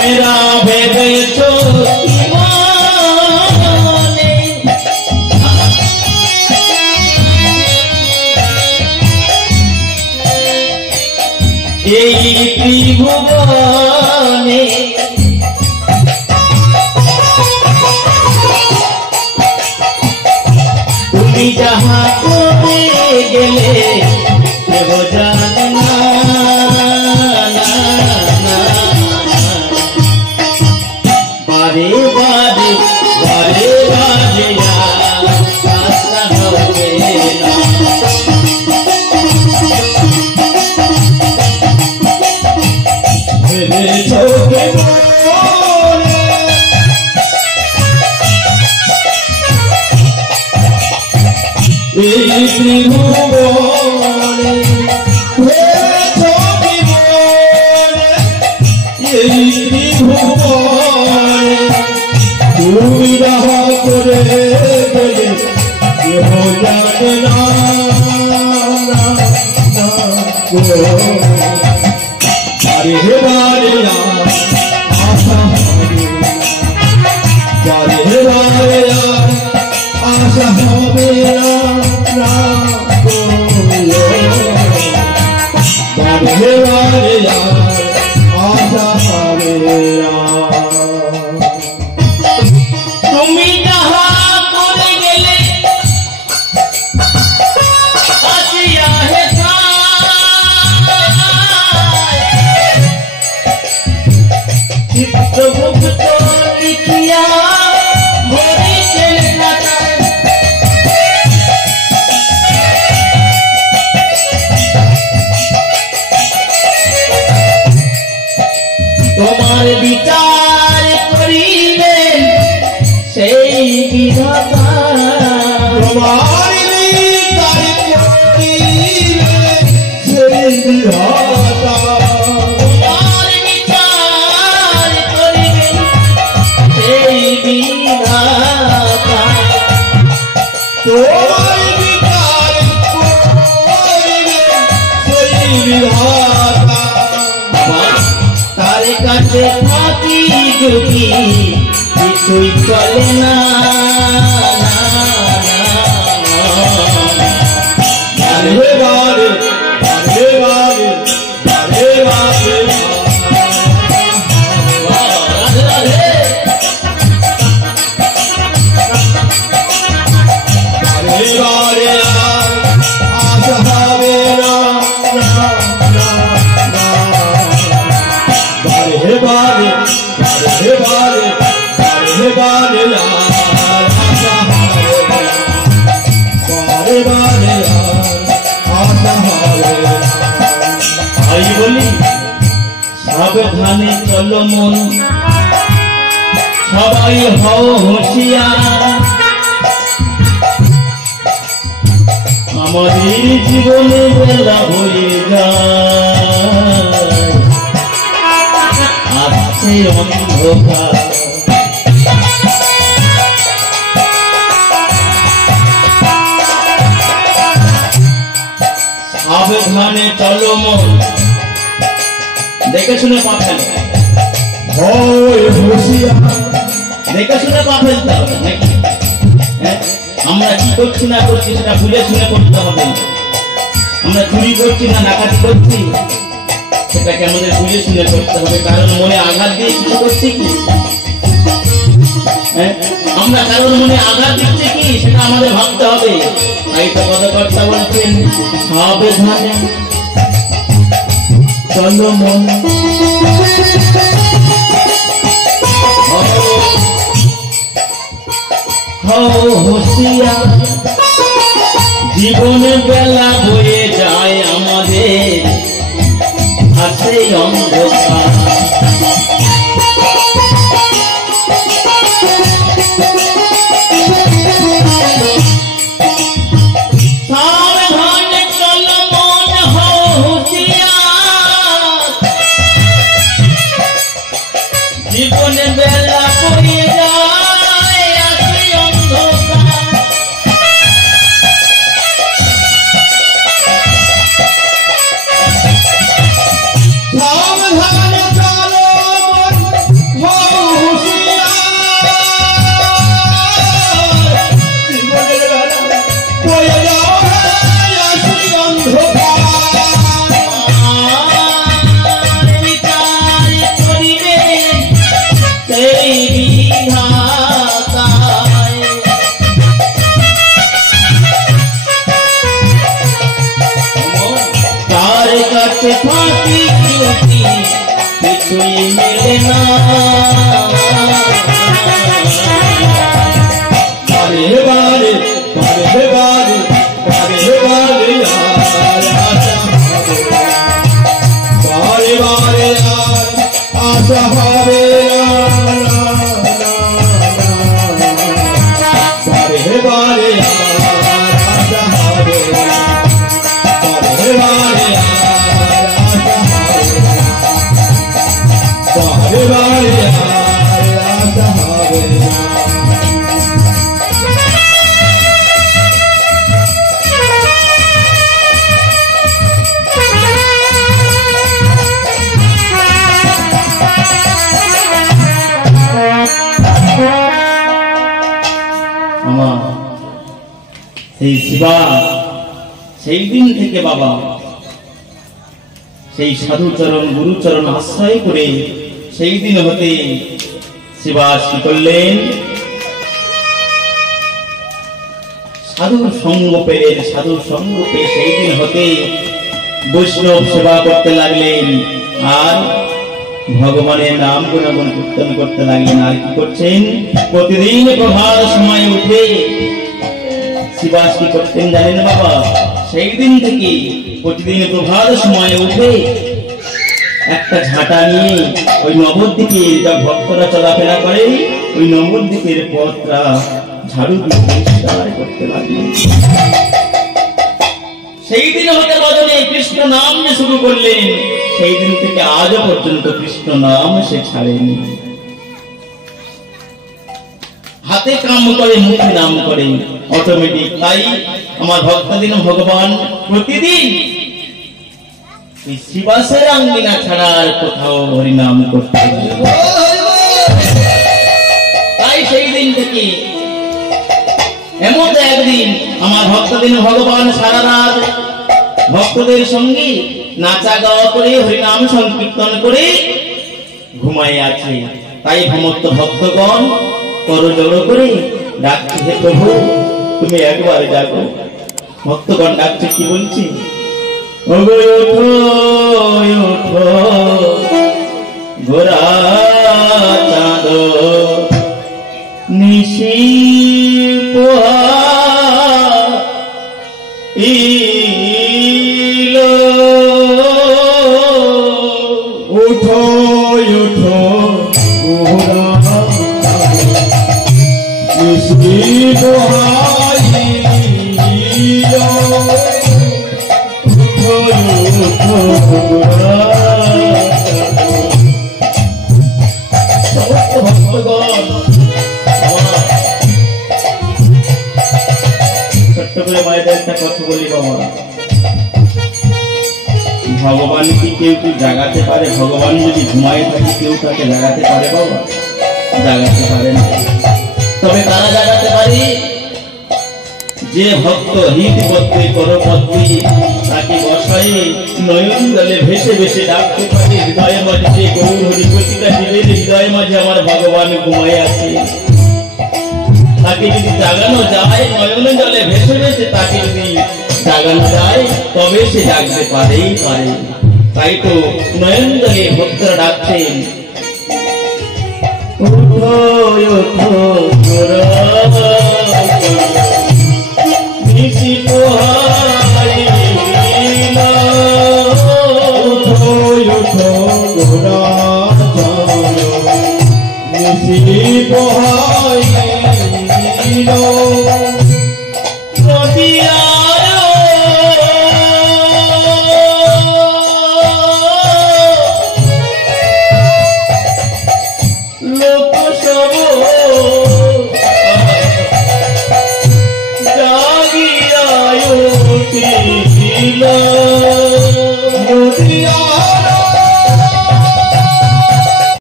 তোমরা ভেবেছো কি মনে এই ত্রিভুবনে তুমি যাহা করে গেলে কেউ জানে না বারে বারে বারে বারে আশা হবে না ভেবেছো কি মনে এই ত্রিভুবনে ভেবেছো কি মনে এই ত্রিভুবনে তুমি যাহা করে গেলে কেহ জানে না বারে বারে আশা হবে বারে বারে আশা হবে না বারে বারে আশা হবে না তুমি যাহা করে গেলে আসিয়া হে চিত্রগুপ্ত লিখিয়া ভরিছে খাতায় তোমার বিচার করিলেন সেই বিধাতা তোমার বিচার করিলেন সেই বিধাতা তোমার বিচার করিলেন সেই বিধাতা তোমার বিচার করিলেন সেই বিধাতা তারে কাছে থাকি যদি কিছুই চলে না বারে বারে বারে বারে বারে বারে বারে বারে আশা হবে না বারে বারে বারে বারে বারে বারে আশা হবে বারে বারে আশা হবে ভাই বলি সাবধানে চলো মন সবাই হও হুঁশিয়ার আমাদের জীবনে বেলা হয়ে যায় আসছে অন্ধকার সাবধানে চলো মন দেখে শুনে পা ফেলো দেখে শুনে পা ফেলতে হবে নাকি আমরা কি করছি না করছি সেটা বুঝে শুনে করতে হবে আমরা চুরি করছি না ডাকাতি করছি সেটাকে আমাদের বুঝে শুনে করতে হবে কারণ মনে আঘাত দিয়ে কিছু করছি কি আমরা কারণ মনে আঘাত দিচ্ছি কি সেটা আমাদের ভাবতে হবে তাই তো পদকর্তা বলছেন সাবধানে চলো মন হুঁশিয়ার জীবনে বেলা বয়ে যায় আমাদের হাতে অন্ধকার সাবধানে চলো মন হুঁশিয়ার জীবনে বেলা বয়ে যায় হাতে অন্ধকার সাবধানে চলো মন কিছুই মেলে না বারে বারে বারে বারে বারে বারে বারে বারে আশা হবে বারে বারে আশা হবে বারে বারে বারে বারে আশা হবে সেই শিবা সেই দিন থেকে বাবা সেই সাধুচরণ গুরুচরণ আশ্রয় করে সেই দিন হতে শিবা কি করলেন সাধুর সঙ্গ পেলেন সাধুর সঙ্গ পেয়ে সেই দিন হতে বৈষ্ণব সেবা করতে লাগলেন আর ভগবানের নাম গুণগান কীর্তন করতে লাগলেন আর কি করছেন প্রতিদিন প্রভাত সময় উঠে শিবাস কি করতেন জানেন বাবা সেই দিন থেকে প্রতিদিন প্রভাত সময় উঠে একটা ঝাঁটা নিয়ে ওই নবদ্বীপে যা ভক্তরা চলাফেরা করে ওই নবদ্বীপের পথটা ঝাড়ু দিয়ে পরিষ্কার করতে লাগলেন সেই দিন হতে রজনী কৃষ্ণ নাম যে শুরু করলেন সেই দিন থেকে আজও পর্যন্ত কৃষ্ণ নাম সে ছাড়েনি হাতে কাম করে মুখে নাম করে অটোমেটিক তাই আমার ভক্তদিন ভগবান প্রতিদিন শিবাসের আঙ্গিনা ছাড়া আর কোথাও হরিনাম করতে তাই সেই দিন থেকে এমন একদিন আমার ভক্তদিন ভগবান সারা রাত ভক্তদের সঙ্গে নাচা গাওয়া করে হরিনাম সংকীর্তন করে ঘুমায় আছে তাই সমস্ত ভক্তগণ করজোড় করে ডাকছে হে প্রভু তুমি একবার ডাকো ভক্তগণ ডাকছে কি বলছি ওগো ওঠো ওঠো গোরা চাঁদ নিশি পোহা ইলো ওঠো ওঠো গোরা নিশি পোহা ভগবান কি কেউ কি জাগাতে পারে ভগবান যদি ঘুমায় থাকে কেউ তাকে জাগাতে পারে বাবা জাগাতে পারে না তবে তারা জাগাতে পারে যে ভক্ত হিত পত্রে করপত্রী তাকে বসায় নয়ন জলে ভেসে ভেসে ডাকতে পারে হৃদয়ের মাঝে গৌর হরি প্রতিটা জীবের হৃদয়ের মাঝে আমার ভগবান ঘুমায় আছে তাকে যদি জাগানো যায় নয়ন জলে ভেসে ভেসে তাকে যদি জাগানো যায় তবে সে জাগতে পারেই পারে তাই তো নয়ন জলে ভক্তরা ডাকছেন ওঠো ওঠো নিশি পোহাইলা ওঠো ওঠো গোরা চাঁদ নিশি পোহাইলা লোক সব